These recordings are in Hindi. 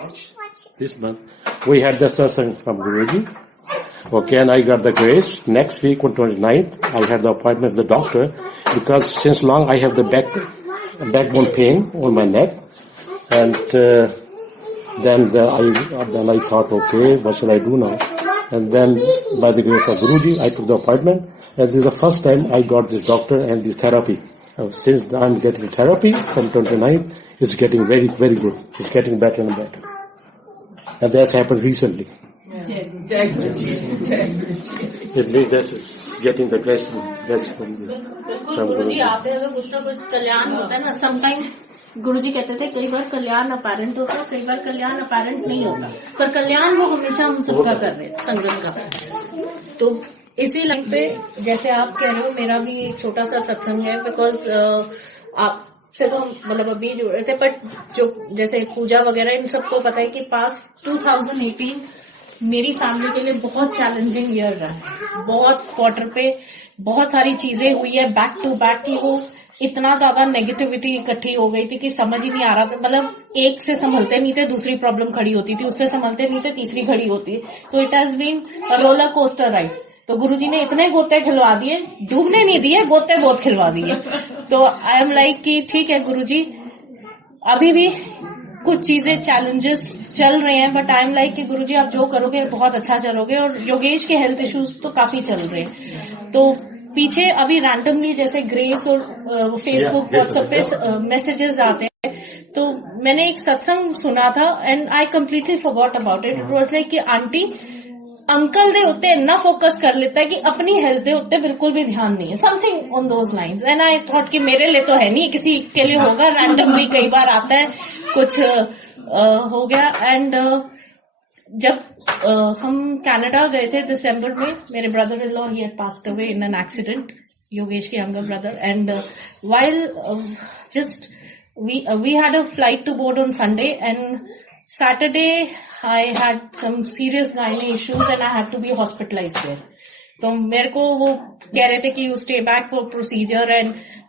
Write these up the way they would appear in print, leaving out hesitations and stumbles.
March, this month, we had the satsang from Guruji. Okay, and I got the grace. Next week on 29th, I had the appointment with the doctor because since long I have the backbone pain on my neck, and then I thought, okay, what shall I do now? And then by the grace of Guruji, I took the appointment, and this is the first time I got this doctor and the therapy. Since I'm getting therapy from 29th, it's getting very, very good. It's getting better and better. And that's happened recently. It means this is getting the blessing from Guruji. आते हैं तो कुछ ना कुछ कल्याण होता है ना. समटाइम गुरुजी कहते थे कई बार कल्याण अपेरेंट होता है, कई बार कल्याण अपेरेंट नहीं होता, पर कल्याण वो हमेशा हम सबका कर रहे हैं, संगत का. तो इसी लाइन पे जैसे आप कह रहे हो, मेरा भी एक छोटा सा सत्संग है. बिकॉज आपसे तो हम मतलब अभी जुड़े थे, बट जो जैसे पूजा वगैरह इन सबको पता है कि पास्ट 2018 मेरी फैमिली के लिए बहुत चैलेंजिंग ईयर रहा है. बहुत क्वार्टर पे बहुत सारी चीजें हुई है बैक टू बैक की. वो इतना ज्यादा नेगेटिविटी इकट्ठी हो गई थी कि समझ ही नहीं आ रहा था. मतलब एक से संभलते नहीं थे, दूसरी प्रॉब्लम खड़ी होती थी, उससे संभलते नहीं थे, तीसरी खड़ी होती. तो it has been a roller coaster ride. तो गुरुजी ने इतने गोते खिलवा दिए, डूबने नहीं दिए, गोते बहुत खिलवा दिए. तो आई एम लाइक कि ठीक है गुरुजी, अभी भी कुछ चीजें चैलेंजेस चल रहे हैं, बट आई एम लाइक कि गुरुजी आप जो करोगे बहुत अच्छा चलोगे. और योगेश के हेल्थ इश्यूज तो काफी चल रहे हैं. तो पीछे अभी रैंडमली जैसे ग्रेस और फेसबुक व्हाट्सएप पे मैसेजेस आते हैं. तो मैंने एक सत्संग सुना था and I completely forgot about it. It was like कि आंटी अंकल दे उत्ते इतना फोकस कर लेता है कि अपनी हेल्थ दे उत्ते बिल्कुल भी ध्यान नहीं है. Something on those lines. And I thought कि मेरे लिए तो है नहीं, किसी के लिए होगा. रैंडमली कई बार आता है, कुछ हो गया. एंड जब हम कनाडा गए थे दिसंबर में, मेरे brother in law he had passed away in an accident, Yogesh के younger brother. And while just we had a flight to board on Sunday, and Saturday I had some serious gynae issues and I had to be hospitalized there. तो मेरे को वो कह रहे थे कि you stay back for procedure, and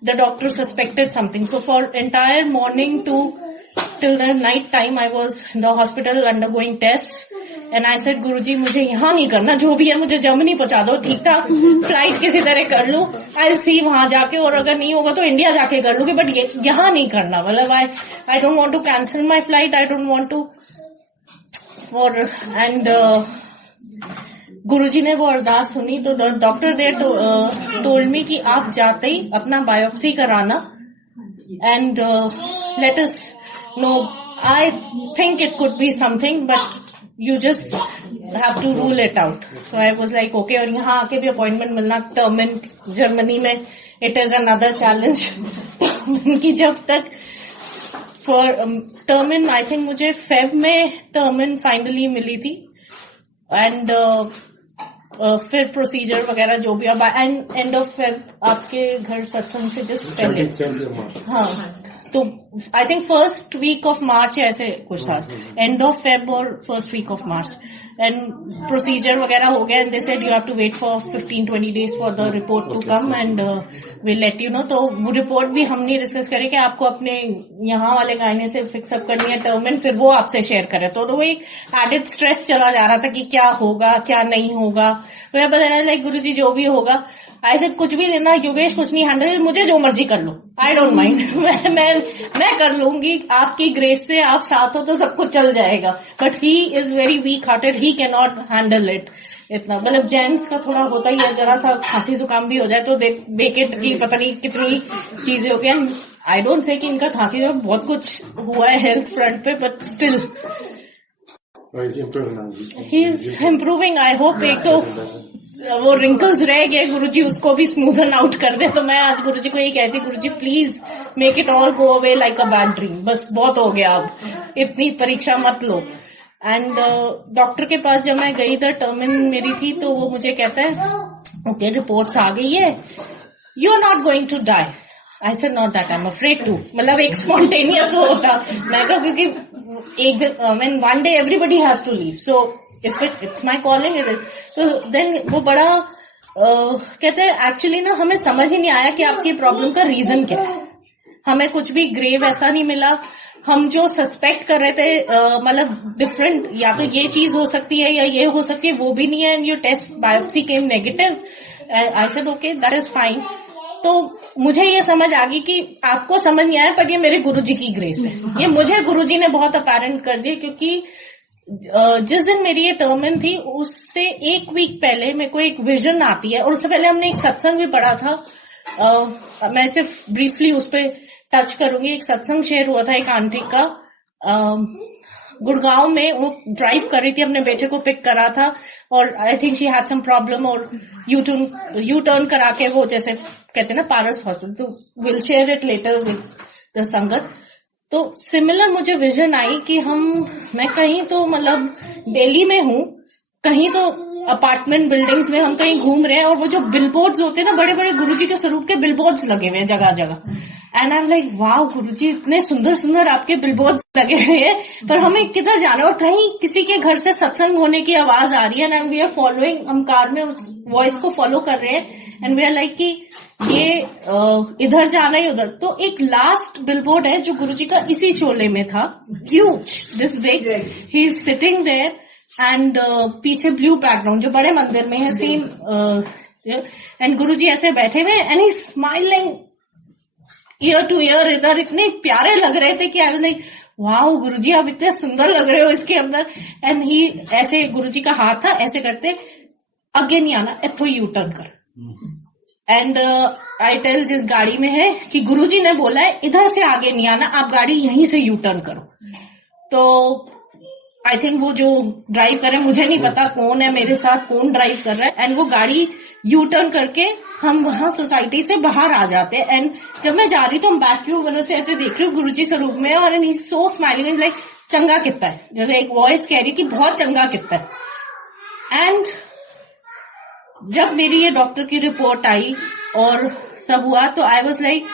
the doctor suspected something. So for entire morning till the night time I was in the hospital undergoing tests, and I said Guruji मुझे यहाँ नहीं करना, जो भी है मुझे जर्मनी पहुंचा दो, ठीक ठाक फ्लाइट किसी तरह कर लूं, I'll see वहां जाके, और अगर नहीं होगा तो इंडिया जाके कर लूंगी, बट यहाँ नहीं करना. मतलब I don't want to cancel my flight, I don't want to. और एंड गुरुजी ने वो अरदास सुनी. तो डॉक्टर देयर टोल्ड मी कि आप जाते ही अपना बायोप्सी कराना and let us know. I think it could be something, but you just have to rule it out. So I was like okay. और यहाँ आके भी अपॉइंटमेंट मिलना, टर्मिन जर्मनी में it is another challenge. कि जब तक फॉर टर्मिन आई थिंक मुझे फेब में टर्मिन फाइनली मिली थी. एंड फिर प्रोसीजर वगैरह जो भी. अब एंड ऑफ फेब आपके घर सत्संग से जस्ट पहले. हाँ, तो I think first week of March ऐसे कुछ था, एंड ऑफ फेब और first week of March. And procedure वगैरह हो गया, and they said you have to wait for 15-20 days for the report to come, and will let you know. तो वो रिपोर्ट भी हमने डिस्कस करे कि आपको अपने यहाँ वाले गायने से फिक्सअप करनी है टर्मिन, फिर वो आपसे शेयर करे. तो वो एक एडेड स्ट्रेस चला जा रहा था कि क्या होगा क्या नहीं होगा. तो बताना लाइक गुरुजी जो भी होगा, ऐसे कुछ भी देना योगेश, कुछ नहीं हैंडल, मुझे जो मर्जी कर लो, आई डोंट माइंड. मैं कर लूंगी, आपकी ग्रेस से आप साथ हो तो सब कुछ चल जाएगा. But he is very weak hearted, he can not handle it. इतना मतलब जेंट्स का थोड़ा होता ही है, जरा सा खांसी जुकाम भी हो जाए तो बेकेट की पता नहीं कितनी चीजें हो गई. आई डोंट से कि इनका खांसी जो बहुत कुछ हुआ है हेल्थ फ्रंट पे, but still he is improving. I hope एक तो वो रिंकल्स रह गए, गुरुजी उसको भी स्मूथन आउट कर दे. तो मैं आज गुरुजी को यही कहती, Guruji please make it all go away like a bad dream. बस बहुत हो गया, अब इतनी परीक्षा मत लो. एंड डॉक्टर के पास जब मैं गई तो टर्मिन मेरी थी, तो वो मुझे कहता है ओके रिपोर्ट्स आ गई है, you are not going to die. I said not that, I am afraid to. मतलब एक स्पॉन्टेनियस वो होता. मैं कहा क्योंकि एक दिन one day everybody has to leave, so if it's my calling, it is. So then वो बड़ा कहते हैं एक्चुअली ना हमें समझ ही नहीं आया कि आपकी प्रॉब्लम का रीजन क्या है. हमें कुछ भी ग्रेव ऐसा नहीं मिला, हम जो सस्पेक्ट कर रहे थे मतलब डिफरेंट, या तो ये चीज हो सकती है या ये हो सकती है, वो भी नहीं है, and your test biopsy came negative. I said okay that is fine. तो मुझे ये समझ आ गई कि आपको समझ नहीं आया, पर ये मेरे गुरुजी की ग्रेस है, ये मुझे गुरुजी ने बहुत अपैरेंट कर दिया। क्योंकि जिस दिन मेरी ये टर्मिन थी उससे एक वीक पहले मेरे को एक विजन आती है, और उससे पहले हमने एक सत्संग भी पढ़ा था। मैं सिर्फ ब्रीफली उस पर टच करूंगी। एक सत्संग शेयर हुआ था एक आंटी का, गुड़गांव में। वो ड्राइव कर रही थी, अपने बेटे को पिक करा था, और I think she had some problem, और यू टर्न करा के वो जैसे कहते हैं ना पारस हॉस्पिटल, तो will share it later with the sangat. तो सिमिलर मुझे विजन आई कि मैं कहीं तो मतलब दिल्ली में हूँ, कहीं तो अपार्टमेंट बिल्डिंग्स में हम कहीं घूम रहे हैं, और वो जो बिलबोर्ड्स होते हैं ना, बड़े बड़े गुरुजी के स्वरूप के बिलबोर्ड्स लगे हुए हैं जगह जगह। And I am like wow Guruji, इतने सुंदर सुंदर आपके बिलबोर्ड्स लगे हुए हैं, पर हमें किधर जाना है? और कहीं किसी के घर से सत्संग होने की आवाज आ रही है, एंड वी आर फॉलोइंग, हम कार में उस वॉइस को फॉलो कर रहे हैं, एंड वी आर लाइक कि ये इधर जाना ही उधर। तो एक लास्ट बिलबोर्ड है जो गुरुजी का इसी चोले में था, huge this big, he is sitting there, and पीछे ब्लू बैकग्राउंड जो बड़े मंदिर में है सेम, एंड गुरुजी ऐसे बैठे हुए, and he smiling year two year. इधर इतने प्यारे लग रहे थे कि आई वाज लाइक वाओ गुरुजी आप इतने सुंदर लग रहे हो इसके अंदर। एंड ही ऐसे, गुरुजी का हाथ था ऐसे करते, आगे नहीं आना, इथो यू टर्न कर। एंड आई टेल जिस गाड़ी में है कि गुरुजी ने बोला है इधर से आगे नहीं आना, आप गाड़ी यहीं से यू टर्न करो। तो आई थिंक वो जो ड्राइव कर रहे हैं, मुझे नहीं पता कौन है मेरे साथ, कौन ड्राइव कर रहा है, एंड वो गाड़ी यू टर्न करके हम वहां सोसाइटी से बाहर आ जाते हैं। एंड जब मैं जा रही तो हम बैक व्यू वगैरह से ऐसे देख रही हूँ गुरुजी स्वरूप में, और and he so smiling, like चंगा कितना है, जैसे एक वॉइस कह रही कि बहुत चंगा कितना है। एंड जब मेरी ये डॉक्टर की रिपोर्ट आई और सब हुआ, तो आई वाज लाइक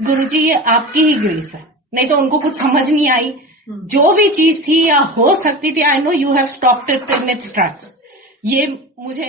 गुरुजी ये आपकी ही ग्रेस है, नहीं तो उनको कुछ समझ नहीं आई। जो भी चीज थी या हो सकती थी, I know you have stopped it in its tracks. ये मुझे